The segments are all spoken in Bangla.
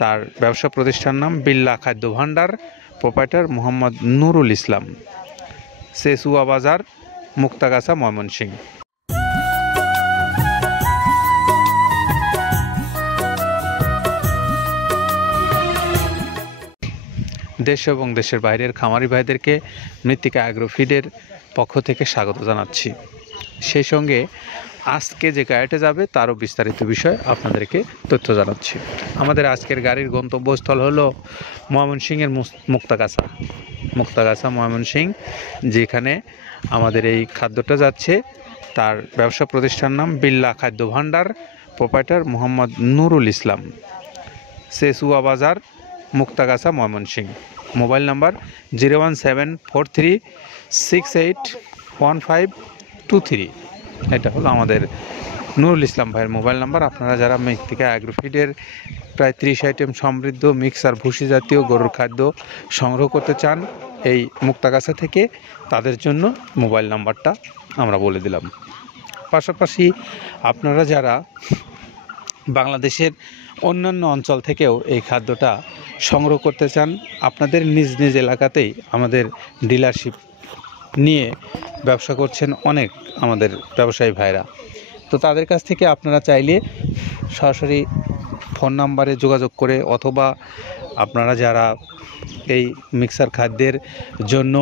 তার ব্যবসা প্রতিষ্ঠান নাম বিল্লা খাদ্য ভাণ্ডার, প্রোপাইটার মোহাম্মদ নুরুল ইসলাম, সেসুয়া বাজার, মুক্তাগাছা, ময়মনসিংহ। দেশ এবং দেশের বাইরের খামারি ভাইদেরকে মৃত্তিকা অ্যাগ্রোফিডের পক্ষ থেকে স্বাগত জানাচ্ছি। সেই সঙ্গে আজকে যে গাড়িটা যাবে তারও বিস্তারিত বিষয় আপনাদেরকে তথ্য জানাচ্ছি। আমাদের আজকের গাড়ির গন্তব্যস্থল হলো ময়মনসিংহের মুক্তাগাছা ময়মনসিংহ, যেখানে আমাদের এই খাদ্যটা যাচ্ছে। তার ব্যবসা প্রতিষ্ঠান নাম বিল্লা খাদ্য ভাণ্ডার, প্রোপাইটার মোহাম্মদ নুরুল ইসলাম, সেসুয়া বাজার, মুক্তাগাছা, ময়মনসিংহ। Mobile number 01743681523। এটা হলো আমাদের নুরুল ইসলাম ভাইয়ের মোবাইল নাম্বার। আপনারা যারা মৃত্তিকা অ্যাগ্রোফিডের প্রায় 30 আইটেম সমৃদ্ধ মিক্সার ভুসি জাতীয় গরুর খাদ্য সংগ্রহ করতে চান এই মুক্তাগাছা থেকে, তাদের জন্য মোবাইল নাম্বারটা আমরা বলে দিলাম। পাশাপাশি আপনারা যারা বাংলাদেশের অন্যান্য অঞ্চল থেকেও এই খাদ্যটা সংগ্রহ করতে চান, আপনাদের নিজ নিজ এলাকাতেই আমাদের ডিলারশিপ নিয়ে ব্যবসা করছেন অনেক আমাদের ব্যবসায়ী ভাইরা। তো তাদের কাছ থেকে আপনারা চাইলে সরাসরি ফোন নাম্বারে যোগাযোগ করে, অথবা আপনারা যারা এই মিক্সার খাদ্যের জন্য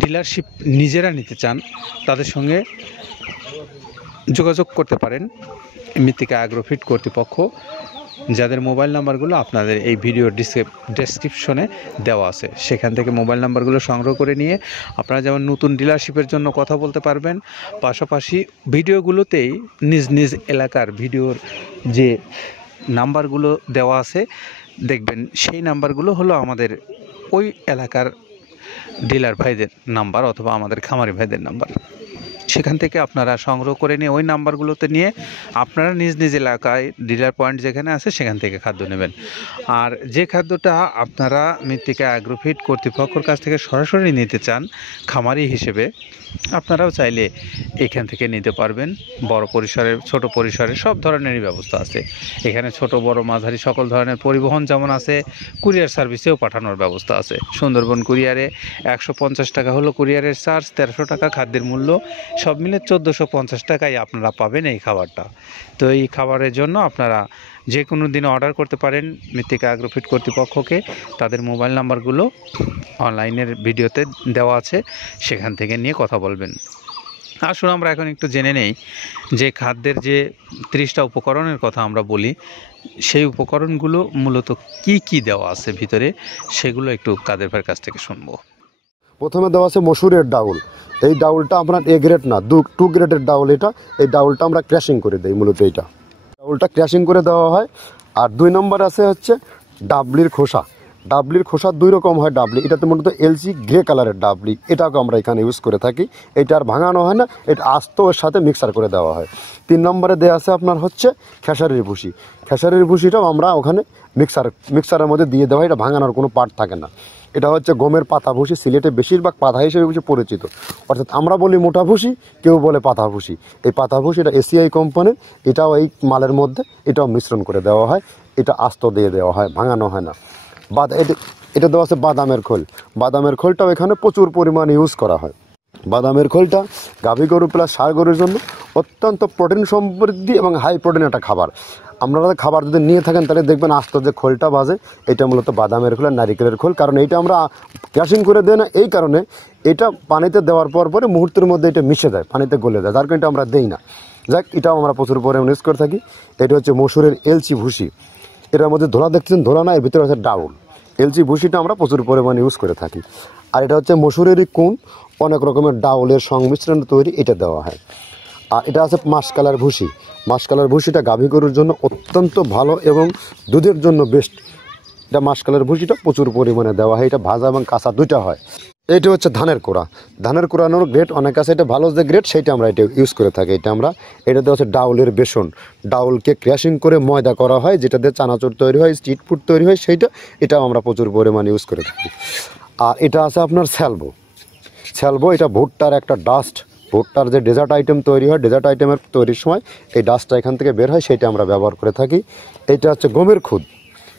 ডিলারশিপ নিজেরা নিতে চান, তাদের সঙ্গে যোগাযোগ করতে পারেন। মৃত্তিকা অ্যাগ্রোফিড কর্তৃপক্ষ, যাদের মোবাইল নাম্বারগুলো আপনাদের এই ভিডিওর ডেসক্রিপশনে দেওয়া আছে, সেখান থেকে মোবাইল নাম্বারগুলো সংগ্রহ করে নিয়ে আপনারা যেমন নতুন ডিলারশিপের জন্য কথা বলতে পারবেন, পাশাপাশি ভিডিওগুলোতেই নিজ নিজ এলাকার ভিডিওর যে নাম্বারগুলো দেওয়া আছে দেখবেন, সেই নাম্বারগুলো হলো আমাদের ওই এলাকার ডিলার ভাইদের নাম্বার অথবা আমাদের খামারি ভাইদের নাম্বার। সেখান থেকে আপনারা সংগ্রহ করে নিয়ে ওই নাম্বারগুলোতে নিয়ে আপনারা নিজ নিজ এলাকায় ডিলার পয়েন্ট যেখানে আছে সেখান থেকে খাদ্য নেবেন। আর যে খাদ্যটা আপনারা মৃত্তিকা অ্যাগ্রোফিড কর্তৃপক্ষের কাছ থেকে সরাসরি নিতে চান খামারি হিসেবে, আপনারাও চাইলে এখান থেকে নিতে পারবেন। বড় পরিসরের, ছোট পরিসরের সব ধরনেরই ব্যবস্থা আছে এখানে। ছোট বড় মাঝারি সকল ধরনের পরিবহন যেমন আছে, কুরিয়ার সার্ভিসেও পাঠানোর ব্যবস্থা আছে। সুন্দরবন কুরিয়ারে 150 টাকা হলো কুরিয়ারের চার্জ, 1300 টাকা খাদ্যের মূল্য, সব মিলে 1450 টাকায় আপনারা পাবেন এই খাবারটা। তো এই খাবারের জন্য আপনারা যে কোনো দিন অর্ডার করতে পারেন মৃত্তিকা অ্যাগ্রোফিড কর্তৃপক্ষকে। তাদের মোবাইল নাম্বারগুলো অনলাইনের ভিডিওতে দেওয়া আছে, সেখান থেকে নিয়ে কথা বলবেন। আসুন আমরা এখন একটু জেনে নেই যে খাদ্যের যে 30টা উপকরণের কথা আমরা বলি, সেই উপকরণগুলো মূলত কি কি দেওয়া আছে ভিতরে, সেগুলো একটু কাদের ভাইয়ের কাছ থেকে শুনবো। প্রথমে দেওয়া আছে মসুরের ডাউল। এই ডাউলটা আপনার এ গ্রেড না, 2 গ্রেডের ডাউল এটা। এই ডাউলটা আমরা ক্র্যাশিং করে দিই, মূলত এইটা ডাউলটা ক্র্যাশিং করে দেওয়া হয়। আর 2 নম্বর আছে হচ্ছে ডাবলির খোসা। ডাবলির খোসা 2 রকম হয় ডাবলি, এটাতে মূলত এলসি গ্রে কালারের ডাবলি, এটাকে আমরা এখানে ইউজ করে থাকি। এটা আর ভাঙানো হয় না, এটা আস্ত ওর সাথে মিক্সার করে দেওয়া হয়। 3 নম্বরে দেওয়া আছে আপনার হচ্ছে খেসারির ভুসি। খেসারির ভুসিটাও আমরা ওখানে মিক্সারের মধ্যে দিয়ে দেওয়া হয়, এটা ভাঙানোর কোনো পার্ট থাকে না। এটা হচ্ছে গমের পাতা ভুসি, সিলেটে বেশিরভাগ পাতা হিসেবে পরিচিত। অর্থাৎ আমরা বলি মোটা ভুসি, কেউ বলে পাতা ভুসি। এই পাতা ভুসি এটা এসিআই কোম্পানির, এটাও এই মালের মধ্যে এটাও মিশ্রণ করে দেওয়া হয়, এটা আস্ত দিয়ে দেওয়া হয়, ভাঙানো হয় না। এটা দেওয়া আছে বাদামের খোল। বাদামের খোলটাও এখানে প্রচুর পরিমাণে ইউজ করা হয়। বাদামের খোলটা গাভী গরু প্লাস ষাঁড় গরুর জন্য অত্যন্ত প্রোটিন সমৃদ্ধি এবং হাই প্রোটিন একটা খাবার। আপনারা খাবার যদি নিয়ে থাকেন তাহলে দেখবেন আস্ত যে খোলটা বাজে, এটা মূলত বাদামের খোল আর নারিকেলের খোল। কারণ এইটা আমরা ক্র্যাশিং করে দেয় না, এই কারণে এটা পানিতে দেওয়ার পরে মুহূর্তের মধ্যে এটা মিশে যায়, পানিতে গলে যায়, যার কারণে এটা আমরা দেই না। যাক, এটাও আমরা প্রচুর পরিমাণে ইউজ করে থাকি। এটা হচ্ছে মসুরের এলচি ভুসি। এটার মধ্যে ধোলা দেখছেন, ধোলা না, এর ভিতরে হচ্ছে ডাউল। এলচি ভুসিটা আমরা প্রচুর পরিমাণে ইউজ করে থাকি। আর এটা হচ্ছে মসুরেরই কুন, অনেক রকমের ডাউলের সংমিশ্রণ তৈরি, এটা দেওয়া হয়। আর এটা আছে মাসকালার ভুসি। মাসকালার ভুসিটা গাভী গরুর জন্য অত্যন্ত ভালো এবং দুধের জন্য বেস্ট। এটা মাসকালার ভুসিটা প্রচুর পরিমাণে দেওয়া হয়, এটা ভাজা এবং কাঁচা দুইটা হয়। এইটা হচ্ছে ধানের কোড়া। ধানের কোড়ানোর গ্রেড অনেক আছে, এটা ভালো যে গ্রেড সেইটা আমরা এটা ইউজ করে থাকি। এটা দেওয়া হচ্ছে ডাউলের বেসন। ডাউলকে ক্র্যাশিং করে ময়দা করা হয়, যেটা দিয়ে চানাচুর তৈরি হয়, স্ট্রিট ফুড তৈরি হয়, এটাও আমরা প্রচুর পরিমাণে ইউজ করে থাকি। আর এটা আছে আপনার স্যালবো। এটা ভুট্টার একটা ডাস্ট ভুট্টার যে ডেজার্ট আইটেম তৈরি হয়, ডেজার্ট আইটেমের তৈরির সময় এই ডাস্টটা এখান থেকে বের হয়, সেটা আমরা ব্যবহার করে থাকি। এইটা হচ্ছে গমের খুদ।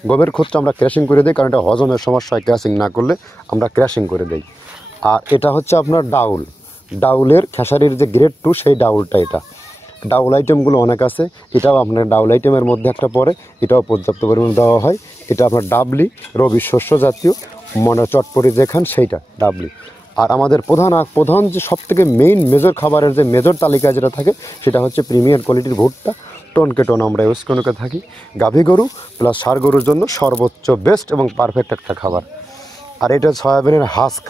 গমের খুদটা আমরা ক্র্যাশিং করে দিই, কারণ এটা হজমের সমস্যা হয়, ক্র্যাশিং না করলে আমরা ক্র্যাশিং করে দিই। আর এটা হচ্ছে আপনার ডাউল, ডাউলের খেসারির যে গ্রেড 2 সেই ডাউলটা। এটা ডাউল আইটেমগুলো অনেক আছে, এটাও আপনার ডাউল আইটেমের মধ্যে একটা পড়ে, এটাও পর্যাপ্ত পরিমাণে দেওয়া হয়। এটা আপনার ডাবলি, রবি শস্য জাতীয়, মনে চটপটি যেখান সেইটা ডাবলি। আর আমাদের প্রধান যে সবথেকে মেইন মেজর খাবারের যে মেজর তালিকায় যেটা থাকে সেটা হচ্ছে প্রিমিয়ার কোয়ালিটির ভুট্টা, টনকে টন আমরা ইউজ করে থাকি। গাভী গরু প্লাস ষাঁড় গরুর জন্য সর্বোচ্চ বেস্ট এবং পারফেক্ট একটা খাবার। আর এটা সয়াবিনের হাস্ক,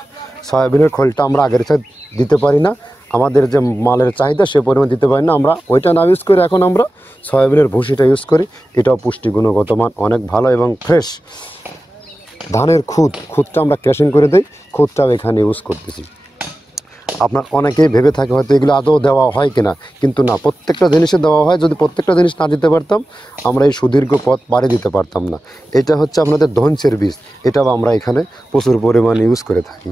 সয়াবিনের খোলটা আমরা আগের সাথে দিতে পারি না, আমাদের যে মালের চাহিদা সে পরিমাণ দিতে পারি না, আমরা ওইটা না ইউজ করে এখন আমরা সয়াবিনের ভুসিটা ইউজ করি। এটাও পুষ্টি গুণগত মান অনেক ভালো এবং ফ্রেশ। ধানের খুদটা আমরা ক্র্যাশিং করে দিই, খুদটাও এখানে ইউজ করতেছি। আপনার অনেকেই ভেবে থাকে হয়তো এগুলো আদৌ দেওয়া হয় কিনা, কিন্তু না, প্রত্যেকটা জিনিসে দেওয়া হয়। যদি প্রত্যেকটা জিনিস না দিতে পারতাম আমরা এই সুদীর্ঘ পথ পাড়ি দিতে পারতাম না। এটা হচ্ছে আপনাদের ধনসের বীজ, এটাও আমরা এখানে প্রচুর পরিমাণে ইউজ করে থাকি।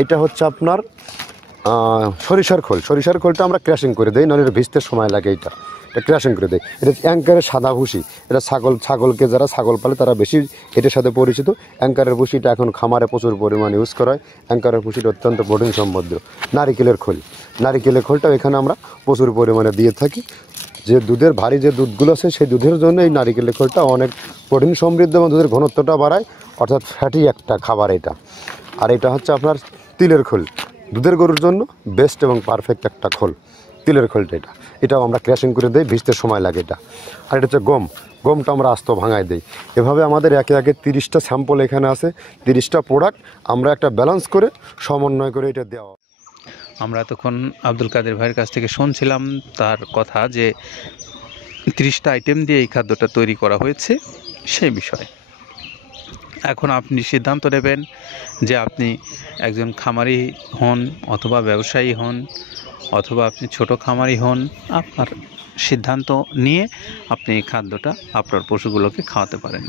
এইটা হচ্ছে আপনার সরিষার খোল। সরিষার খোলটা আমরা ক্র্যাশিং করে দিই, নাহলে এটা ভিজতে সময় লাগে। এটা ক্র্যাশিং করে দেয়। এটা অ্যাঙ্কারের সাদা ভুসি, এটা ছাগলকে যারা ছাগল পালে তারা বেশি এটার সাথে পরিচিত। অ্যাঙ্কারের ভুসিটা এখন খামারে প্রচুর পরিমাণে ইউজ করা হয়। অ্যাঙ্কারের ভুসিটা অত্যন্ত প্রোটিন সমৃদ্ধ। নারিকেলের খোলটাও এখানে আমরা প্রচুর পরিমাণে দিয়ে থাকি। যে দুধের ভারী যে দুধগুলো আছে সেই দুধের জন্য এই নারিকেলের খোলটা অনেক প্রোটিন সমৃদ্ধ এবং দুধের ঘনত্বটা বাড়ায়, অর্থাৎ ফ্যাটি একটা খাবার এটা। আর এটা হচ্ছে আপনার তিলের খোল, দুধের গরুর জন্য বেস্ট এবং পারফেক্ট একটা খোল, তিলের খোলটা। এটাও আমরা ক্র্যাশিং করে দিই, ভিজতে সময় লাগে এটা। আর এটা হচ্ছে গমটা আমরা আস্ত ভাঙায় দিই। এভাবে আমাদের একে 30টা স্যাম্পল এখানে আছে, 30টা প্রোডাক্ট আমরা একটা ব্যালেন্স করে সমন্বয় করে এটা দেওয়া। আমরা এতক্ষণ আব্দুল কাদের ভাইয়ের কাছ থেকে শুনছিলাম তার কথা যে 30টা আইটেম দিয়ে এই খাদ্যটা তৈরি করা হয়েছে সেই বিষয়ে। এখন আপনি সিদ্ধান্ত নেবেন যে আপনি একজন খামারি হন অথবা ব্যবসায়ী হন অথবা আপনি ছোট খামারি হন, আপনার সিদ্ধান্ত নিয়ে আপনি এই খাদ্যটা আপনার পশুগুলোকে খাওয়াতে পারেন।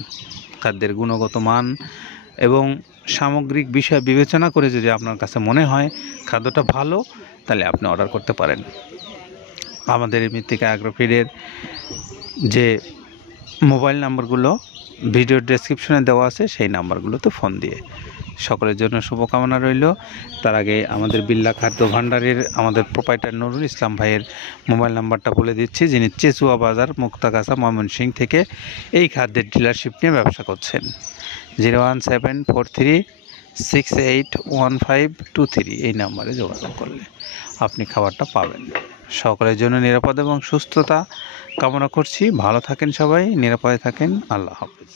খাদ্যের গুণগত মান এবং সামগ্রিক বিষয় বিবেচনা করে যদি আপনার কাছে মনে হয় খাদ্যটা ভালো, তাহলে আপনি অর্ডার করতে পারেন। আমাদের এই মৃত্তিকা অ্যাগ্রোফিডের যে মোবাইল নাম্বারগুলো ভিডিওর ডেসক্রিপশনে দেওয়া আছে সেই নাম্বারগুলোতে ফোন দিয়ে। সকলের জন্য শুভকামনা রইল। তার আগে আমাদের বিল্লা খাদ্য ভাণ্ডারের আমাদের প্রোপাইটার নুরুল ইসলাম ভাইয়ের মোবাইল নাম্বারটা বলে দিচ্ছি, যিনি চেচুয়া বাজার মুক্তাগাছা ময়মনসিংহ থেকে এই খাদ্যের ডিলারশিপ নিয়ে ব্যবসা করছেন। 01743681523 এই নাম্বারে যোগাযোগ করলে আপনি খাবারটা পাবেন। সকলের জন্য নিরাপদ এবং সুস্থতা কামনা করছি। ভালো থাকেন সবাই, নিরাপদে থাকেন। আল্লাহ হাফেজ।